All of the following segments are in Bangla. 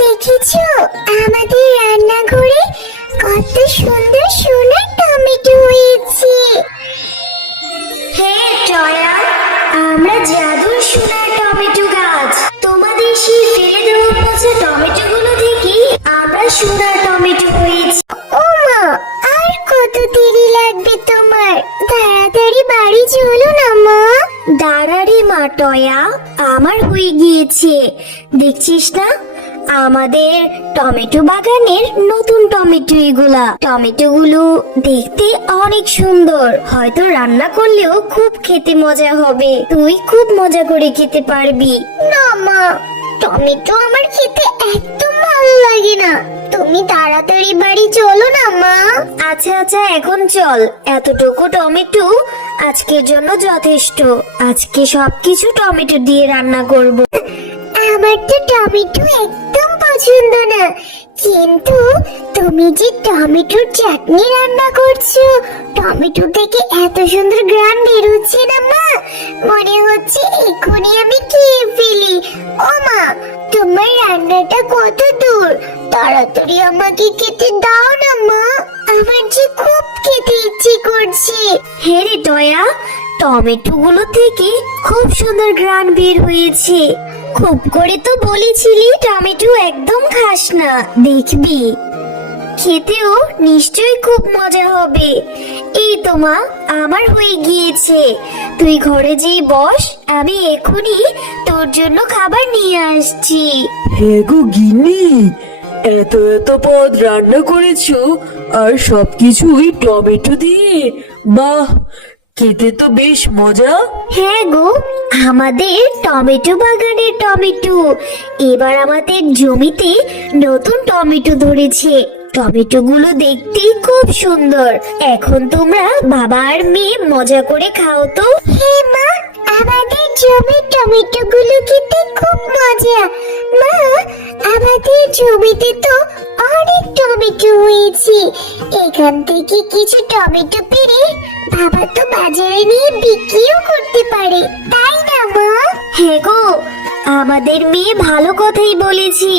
দেখেছো আমাদের রান্নাঘরে কত সুন্দর সোনার টমেটো হয়েছে। হ্যাঁ টয়া, আমরা জাদুর সোনার টমেটো গাছ। তোমাদের সেই ফেলে দেওয়া পচা টমেটো গুলো থেকে আমরা সোনার টমেটো হয়েছি। ও মা, আর কত দেরি লাগবে তোমার? তাড়াতাড়ি বাড়ি চলো না মা। দাঁড়ারে মা টয়া, আমার হয়ে গিয়েছে। দেখছিস না আমাদের টমেটো বাগানের নতুন টমেটো এগুলা। টমেটো গুলো দেখতে অনেক সুন্দর, হয়তো রান্না করলেও খুব খেতে মজা হবে। তুই খুব মজা করে খেতে পারবি। না মা, টমেটো আমার খেতে একদম ভালো লাগে না। তুমি তাড়াতাড়ি বাড়ি চলো না মা। আচ্ছা আচ্ছা, এখন চল। এতটুকু টমেটো আজকের জন্য যথেষ্ট। আজকে সবকিছু টমেটো দিয়ে রান্না করব। আমার তো টমেটো একদম পছন্দ না, কিন্তু তুমি যে টমেটোর চাটনি রান্না করছো, টমেটো থেকে এত সুন্দর ঘ্রাণ বেরোচ্ছে না মা, মনে হচ্ছে এক্ষুনি আমি খেয়ে ফেলি। ও মা, তোমার রান্নাটা কত দূর? তাড়াতাড়ি আমাকে খেতে দাও না মা, আমার যে খুব খেতে ইচ্ছে করছে। হ্যাঁ রে টয়া, টমেটো গুলো থেকে খুব সুন্দর ঘ্রাণ বের হয়েছে। খুব করে তো বলেছিলি টমেটো একদম খাস না, দেখবি খেতেও নিশ্চয়ই খুব মজা হবে। এই তো মা, আমার হয়ে গিয়েছে। তুই ঘরে যেই বস, আমি এখনই তোর জন্য খাবার নিয়ে আসছি। হ্যাঁ গো গিন্নি, এত এত পদ রান্না করেছো, আর সবকিছুই টমেটো দিয়ে। বাহ, খেতে তো বেশ মজা। হ্যাঁ গো, আমাদের টমেটো বাগানের টমেটো। এবার আমাদের জমিতে নতুন টমেটো ধরেছে। টমেটো গুলো দেখতে খুব সুন্দর। এখন তোমরা বাবা আর মেয়ে মজা করে খাও তো। হ্যাঁ মা, আমাদের জমির টমেটো গুলো খেতে খুব মজা। মা, আমাদের জমিতে তো অনেক টমেটো হয়েছে। এখান থেকে কিছু টমেটো পেরে বাবা তো বাজারে নিয়ে বিক্রিও করতে পারে, তাই না মা? হ্যাঁ গো, আমাদের মেয়ে ভালো কথাই বলেছে।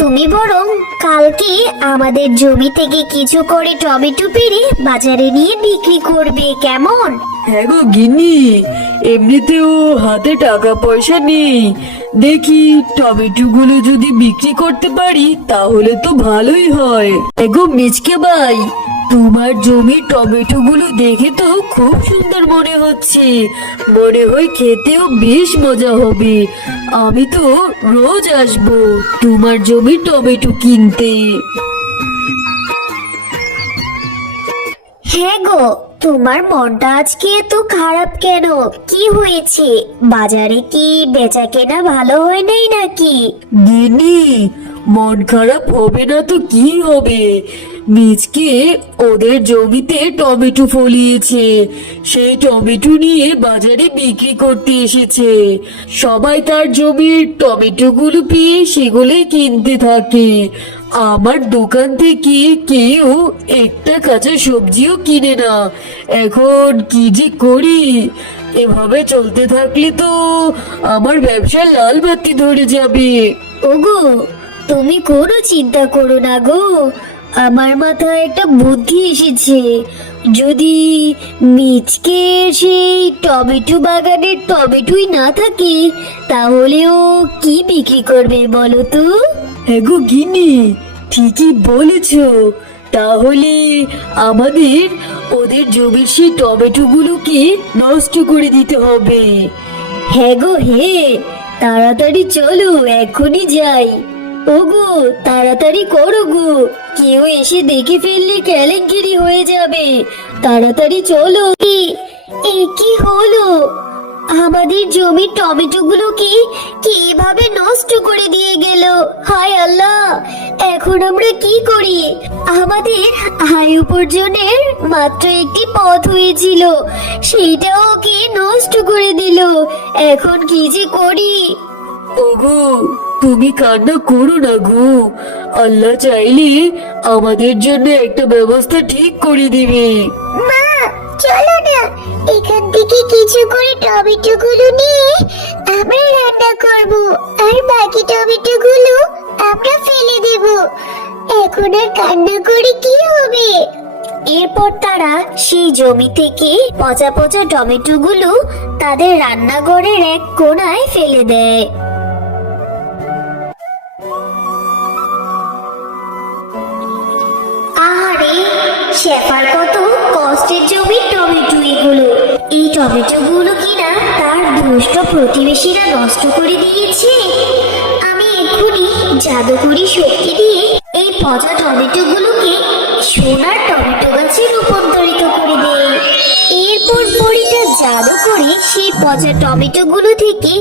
তুমি বরং কালকে আমাদের জমি থেকে কিছু করে টমেটো পেরে বাজারে নিয়ে বিক্রি করবে, কেমন? হ্যাঁ গো গিন্নি, এমনিতেও হাতে টাকা পয়সা নেই। দেখি টমেটো গুলো যদি বিক্রি করতে পারি তাহলে তো ভালোই হয়। এগো মিচকে ভাই, তোমার জমির টমেটো গুলো দেখে তো খুব সুন্দর মনে হচ্ছে। মনে হয় খেতেও বেশ মজা হবে। আমি তো রোজ আসবো তোমার জমির টমেটো কিনতে। হ্যাঁ গো, তোমার মনটা আজকে এত খারাপ কেন? কি হয়েছে? বাজারে কি বেচা কেনা ভালো হয় নাই নাকি? গিন্নি, মন খারাপ হবে না তো কি হবে? মিচকে ওদের জমিতে টমেটো ফলিয়েছে, সেই টমেটো নিয়ে বাজারে বিক্রি করতে এসেছে। সবাই তার জমির টমেটো গুলো পেয়ে সেগুলোই কিনতে থাকে। আমার দোকান থেকে কেউ একটা কাঁচা সবজিও কিনে না। এখন কি যে করি? এভাবে চলতে থাকলে তো আমার ব্যবসার লাল বাতি ধরে যাবে। ওগো, তুমি কোনো চিন্তা করো না গো, আমার মাথায় একটা বুদ্ধি এসেছে। যদি মিচকে সেই টমেটো বাগানের টমেটোই না থাকে, তাহলে ও কি বিক্রি করবে বলো তো? হ্যাঁ গো গিন্নি, ঠিকই বলেছ। তাহলে আমাদের ওদের জমির সেই টমেটো গুলোকে নষ্ট করে দিতে হবে। হ্যাঁ গো হ্যাঁ, তাড়াতাড়ি চলো, এখনই যাই। ওগো, তাড়াতাড়ি করো গো, কেউ এসে দেখে ফেললে কেলেঙ্কারি হয়ে যাবে। তাড়াতাড়ি চলো। এ কি হলো? আমাদের জমির টমেটো গুলোকে কিভাবে নষ্ট করে দিয়ে গেল? হায় আল্লাহ, এখন আমরা কি করি? আমাদের আয় উপার্জনের মাত্র একটি পথ হয়েছিল, সেইটাও ওকে নষ্ট করে দিল। এখন কি যে করি? ওগো, তুমি কান্না করো না গো। আল্লাহ চাইলে আমাদের জন্য একটা ব্যবস্থা ঠিক করে দিবে। মা, চলো না, এখান থেকে কিছু করে টমেটো গুলো নিয়ে আমরা রান্না করব, আর বাকি টমেটো গুলো আমরা ফেলে দেব। এখন আর কান্না করে কি হবে? এরপর তারা সেই জমি থেকে পচা পচা টমেটো গুলো তাদের রান্নাঘরের এক কোণায় ফেলে দেয়। আরে শেফার কত কষ্টের জমির টমেটো এগুলো। এই টমেটো গুলো কিনা তার দুষ্ট প্রতিবেশীরা নষ্ট করে দিয়েছে। আমি এক্ষুনি জাদুকরি শক্তি দিয়ে এই পচা টমেটো গুলোকে সোনার টমেটো গাছে রূপান্তরিত করে দেই। এরপর পরীটা জাদু করে সেই পচা টমেটো গুলো থেকে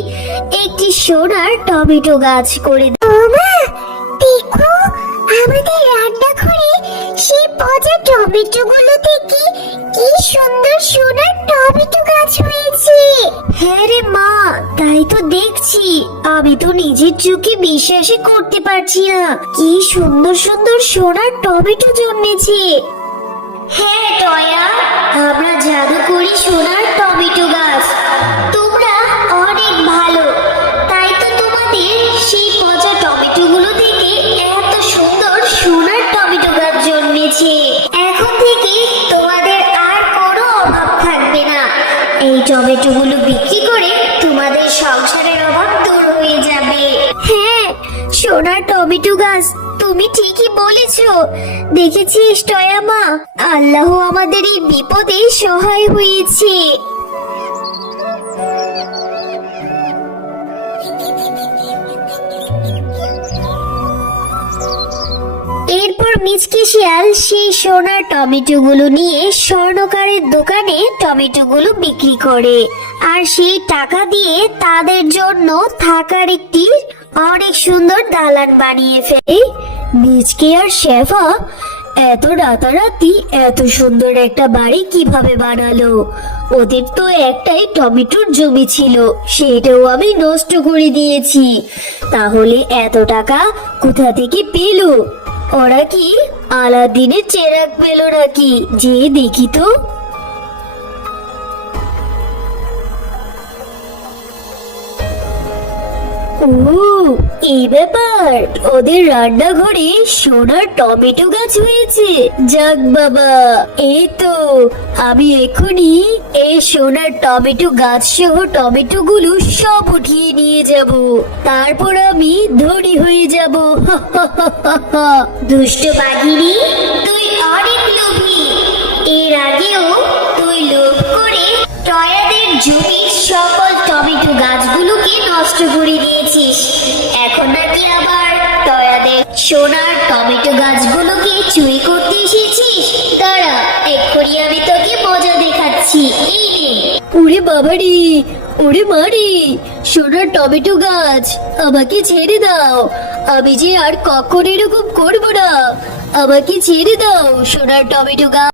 একটি সোনার টমেটো গাছ করে দেয়। দেখো, আমাদের রান্নাঘরে সেই পচা টমেটো গুলো থেকে কি সুন্দর সোনার টমেটো গাছ হয়েছে। হ্যাঁ রে মা, তাই তো দেখছি। আমি তো নিজের চোখে বিশ্বাসই করতে পারছি না, কি সুন্দর সুন্দর সোনার টমেটো জন্মেছে। হ্যাঁ টয়া, আমরা জাদু করি সোনার টমেটো গাছ। তোমরা অনেক ভালো, তাই তো তোমাদের সেই পচা টমেটো গুলো থেকে এত সুন্দর সোনার টমেটো গাছ জন্মেছে। এখন থেকে তোমাদের আর কোনো অভাব থাকবে না। এই টমেটো গুলো বিক্রি করে তোমাদের সংসারের অভাব দূর হয়ে যাবে। হ্যাঁ, সোনার টমেটো গাছ, তুমি ঠিকই বলেছো। দেখেছিস টয়া মা, আল্লাহ আমাদের এই বিপদে সহায় হয়েছে। এরপর মিচকে শিয়াল সেই সোনার টমেটো গুলো নিয়ে স্বর্ণকারের দোকানে টমেটো গুলো বিক্রি করে, আর সেই টাকা দিয়ে তাদের জন্য থাকার একটি অনেক সুন্দর দালান বানিয়ে ফেলে। মিচকে আর শেফা এত রাতারাতি এত সুন্দর একটা বাড়ি কিভাবে বানালো? ওদের তো একটাই টমেটোর জমি ছিল, সেটাও আমি নষ্ট করে দিয়েছি। তাহলে এত টাকা কোথা থেকে পেলো? ওরা কি আলাদিনের চেরাগ পেল নাকি? যে দেখি তো। ও, এই ব্যাপার, ওদের রান্নাঘরে সোনার টমেটো গাছ হয়েছে। যাক বাবা, এই তো আমি এখনই এই সোনার টমেটো গাছ সহ টমেটো গুলো সব উঠিয়ে নিয়ে যাব, তারপর আমি ধনী হয়ে যাব। দুষ্ট বাঘিনী, তুই অনেক লোভী। এর আগেও তুই লোভ করে টয়াদের জমির সকল টমেটো গাছগুলোকে নষ্ট করে দিয়েছিস। এখন নাকি আবার টয়াদের সোনার টমেটো গাছগুলোকে চুরি করতে এসেছিস? দাঁড়া, এক্ষুনি আমি তোকে মজা দেখাচ্ছি। এই নে। ওরে বাবারে, ওরে মারে, সোনার টমেটো গাছ, আমাকে ছেড়ে দাও। আমি যে আর কখনো এরকম করবো না। আমাকে ছেড়ে দাও সোনার টমেটো গাছ।